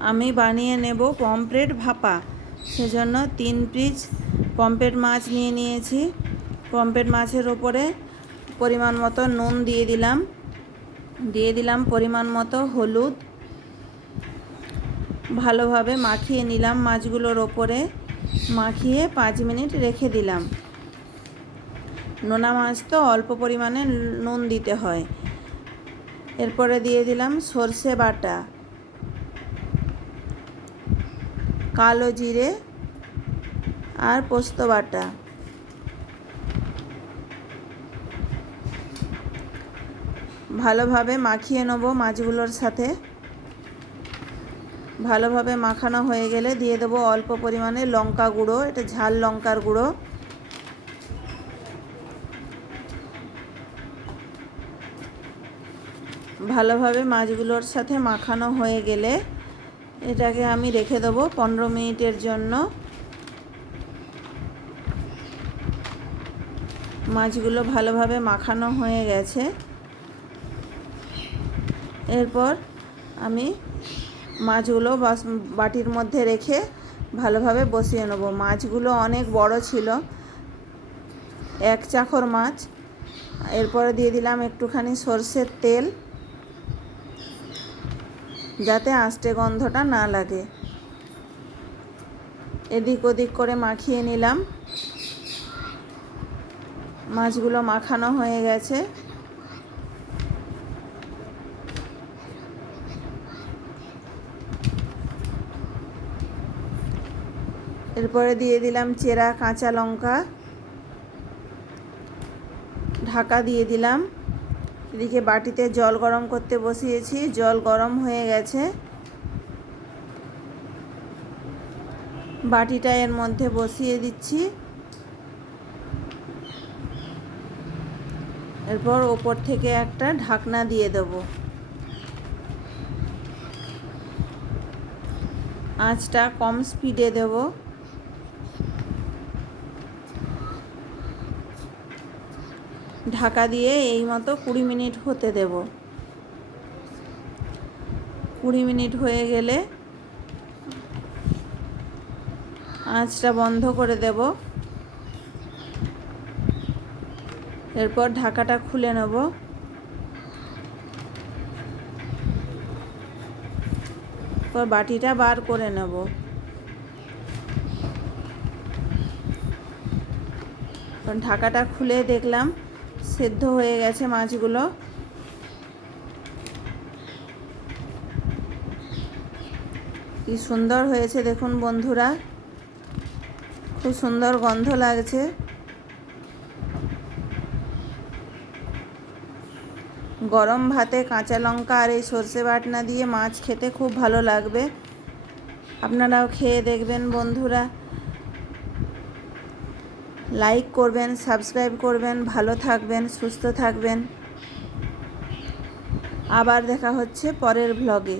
আমি বানিয়ে নেব পমপ্লেট ভাপা। সেজন্য তিন পিস পমপ্লেট মাছ নিয়ে নিয়েছি। পমপ্লেট মাছের ওপরে পরিমাণ মতো নুন দিয়ে দিলাম। দিয়ে দিলাম পরিমাণ মতো হলুদ। ভালোভাবে মাখিয়ে নিলাম মাছগুলোর ওপরে। মাখিয়ে পাঁচ মিনিট রেখে দিলাম। নোনা মাছ তো অল্প পরিমাণে নুন দিতে হয়। এরপরে দিয়ে দিলাম সর্ষে বাটা। কালো জিরে আর পোস্ত বাটা। ভালোভাবে মাখিয়ে নেব মাছগুলোর সাথে। ভালোভাবে মাখানো হয়ে গেলে দিয়ে দেবো অল্প পরিমাণে লঙ্কা গুঁড়ো, এটা ঝাল লঙ্কার গুঁড়ো। ভালোভাবে মাছগুলোর সাথে মাখানো হয়ে গেলে এটাকে আমি রেখে দেবো পনেরো মিনিটের জন্য। মাছগুলো ভালোভাবে মাখানো হয়ে গেছে। এরপর আমি মাছগুলো বাটির মধ্যে রেখে ভালোভাবে বসিয়ে নেব। মাছগুলো অনেক বড় ছিল, এক চাখর মাছ। এরপরে দিয়ে দিলাম একটুখানি সর্ষের তেল। যাতে আষ্টে গন্ধটা না লাগে। এদিক ওদিক করে মাখিয়ে নিলাম। মাছগুলো মাখানো হয়ে গেছে। এরপরে দিয়ে দিলাম চেরা, কাঁচা লঙ্কা। ঢাকা দিয়ে দিলাম। এদিকে বাটিতে জল গরম করতে বসিয়েছি। জল গরম হয়ে গেছে। বাটিটা এর মধ্যে বসিয়ে দিচ্ছি। এরপর ওপর থেকে একটা ঢাকনা দিয়ে দেব। আঁচটা কম স্পিডে দেবো। ঢাকা দিয়ে এই মতো কুড়ি মিনিট হতে দেব। কুড়ি মিনিট হয়ে গেলে আঁচটা বন্ধ করে দেব। এরপর ঢাকাটা খুলে নেব। এরপর বাটিটা বার করে নেব। ঢাকাটা খুলে দেখলাম সেদ্ধ হয়ে গেছে মাছগুলো। কি সুন্দর হয়েছে দেখুন বন্ধুরা। খুব সুন্দর গন্ধ লাগছে। গরম ভাতে কাঁচা লঙ্কা আর এই সর্ষে বাটনা দিয়ে মাছ খেতে খুব ভালো লাগবে। আপনারাও খেয়ে দেখবেন বন্ধুরা। লাইক করবেন সাবস্ক্রাইব করবেন ভালো থাকবেন সুস্থ থাকবেন। আবার দেখা হচ্ছে পরের ভ্লগে